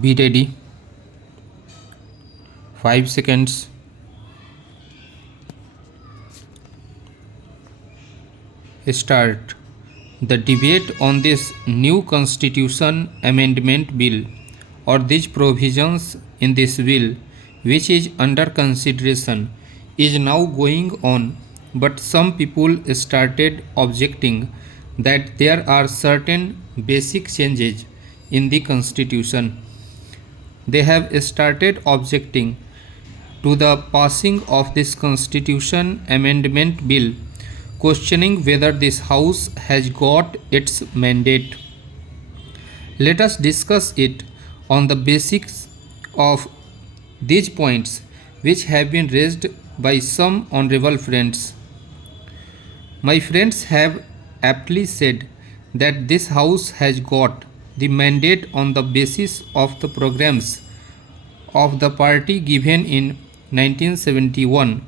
Be ready. 5 seconds. Start. The debate on this new constitution amendment bill or these provisions in this bill which is under consideration is now going on, but some people started objecting that there are certain basic changes in the constitution. They have started objecting to the passing of this constitution amendment bill, questioning whether this house has got its mandate. Let us discuss it on the basics of these points which have been raised by some honorable friends. My friends have aptly said that this house has got the mandate on the basis of the programs of the party given in 1971.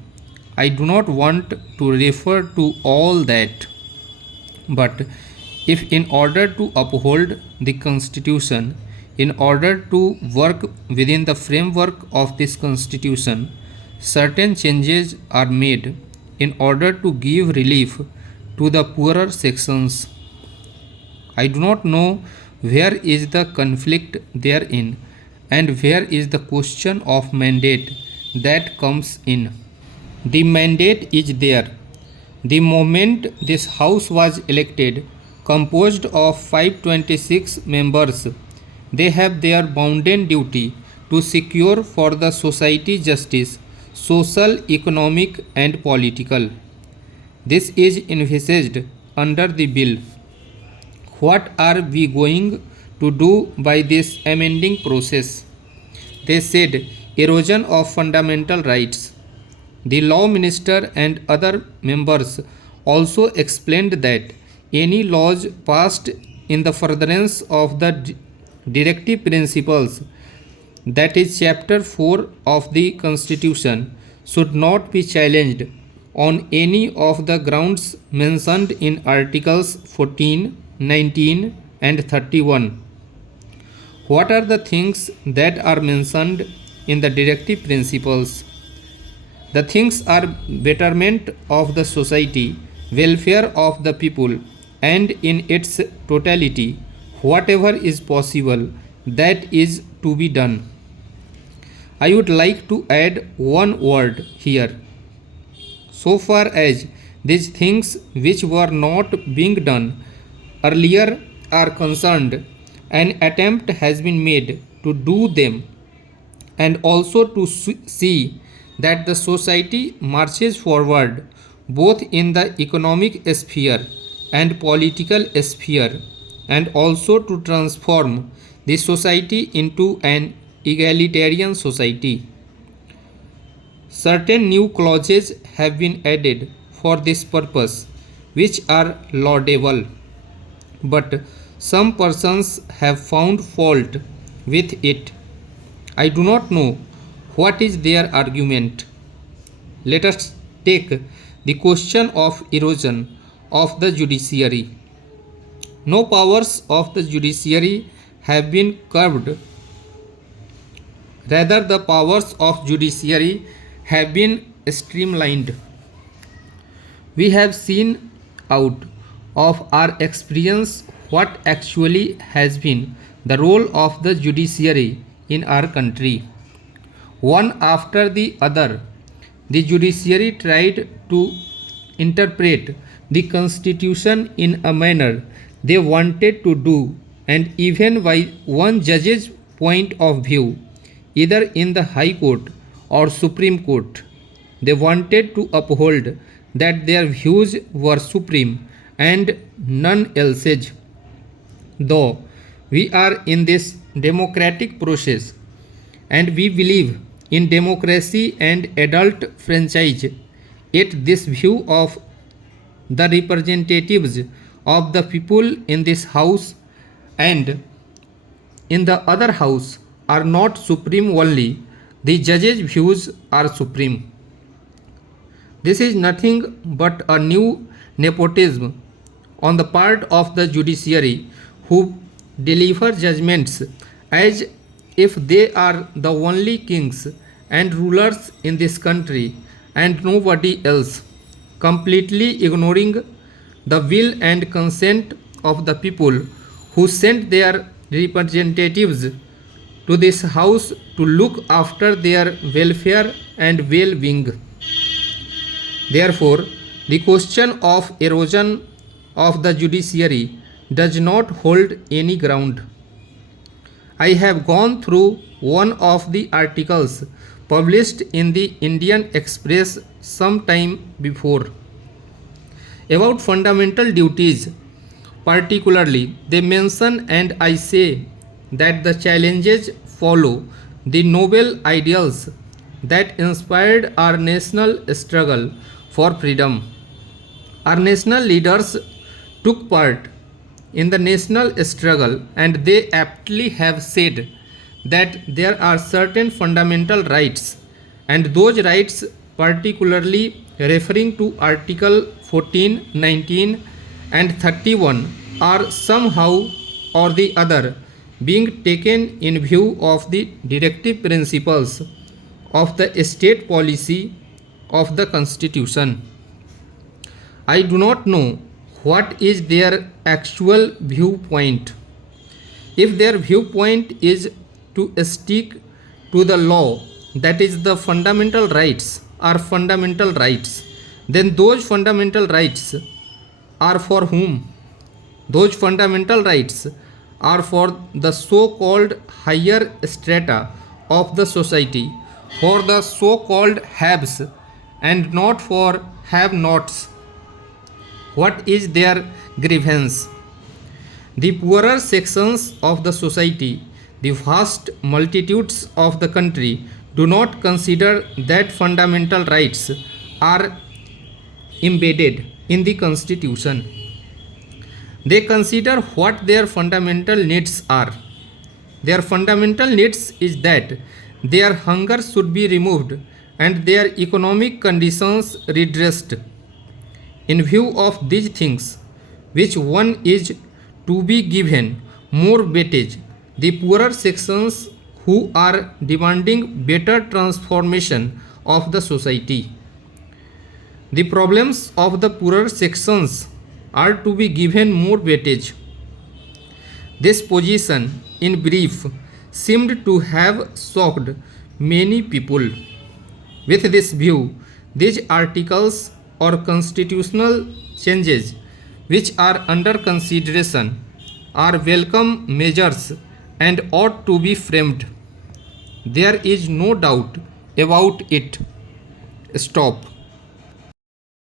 I do not want to refer to all that, but if in order to uphold the constitution, in order to work within the framework of this constitution, certain changes are made in order to give relief to the poorer sections. I do not know where is the conflict therein and where is the question of mandate that comes in. The mandate is there. The moment this house was elected, composed of 526 members, they have their bounden duty to secure for the society justice, social, economic and political. This is envisaged under the bill. What are we going to do by this amending process? They said erosion of fundamental rights. The law minister and other members also explained that any laws passed in the furtherance of the directive principles, that is chapter 4 of the constitution, should not be challenged on any of the grounds mentioned in articles 14, 19 and 31. What are the things that are mentioned in the directive principles? The things are betterment of the society, welfare of the people, and in its totality, whatever is possible, that is to be done. I would like to add one word here. So far as these things which were not being done earlier are concerned, an attempt has been made to do them and also to see that the society marches forward both in the economic sphere and political sphere, and also to transform the society into an egalitarian society. Certain new clauses have been added for this purpose, which are laudable, but some persons have found fault with it. I do not know what is their argument. Let us take the question of erosion of the judiciary. No powers of the judiciary have been curbed. Rather, the powers of judiciary have been streamlined. We have seen out of our experience what actually has been the role of the judiciary in our country. One after the other, the judiciary tried to interpret the constitution in a manner they wanted to do, and even by one judge's point of view, either in the High Court or Supreme Court, they wanted to uphold that their views were supreme and none else's. Though we are in this democratic process and we believe in democracy and adult franchise, yet this view of the representatives of the people in this house and in the other house are not supreme only, the judge's views are supreme. This is nothing but a new nepotism on the part of the judiciary who deliver judgments as if they are the only kings and rulers in this country and nobody else, completely ignoring the will and consent of the people who sent their representatives to this house to look after their welfare and well being. Therefore, the question of erosion of the judiciary does not hold any ground. I have gone through one of the articles published in the Indian Express some time before about fundamental duties. Particularly, they mention, and I say, that the challenges follow the noble ideals that inspired our national struggle for freedom. Our national leaders took part in the national struggle, and they aptly have said that there are certain fundamental rights, and those rights, particularly referring to Article 14, 19, and 31, are somehow or the other being taken in view of the directive principles of the state policy of the Constitution. I do not know what is their actual viewpoint. If their viewpoint is to stick to the law, that is, the fundamental rights are fundamental rights, then those fundamental rights are for whom? Those fundamental rights are for the so-called higher strata of the society, for the so-called haves, and not for have-nots. What is their grievance? The poorer sections of the society, the vast multitudes of the country, do not consider that fundamental rights are embedded in the Constitution. They consider what their fundamental needs are. Their fundamental needs is that their hunger should be removed and their economic conditions redressed. In view of these things, which one is to be given more weightage, the poorer sections who are demanding better transformation of the society. The problems of the poorer sections are to be given more weightage. This position, in brief, seemed to have shocked many people. With this view, these articles or constitutional changes which are under consideration are welcome measures and ought to be framed. There is no doubt about it. Stop.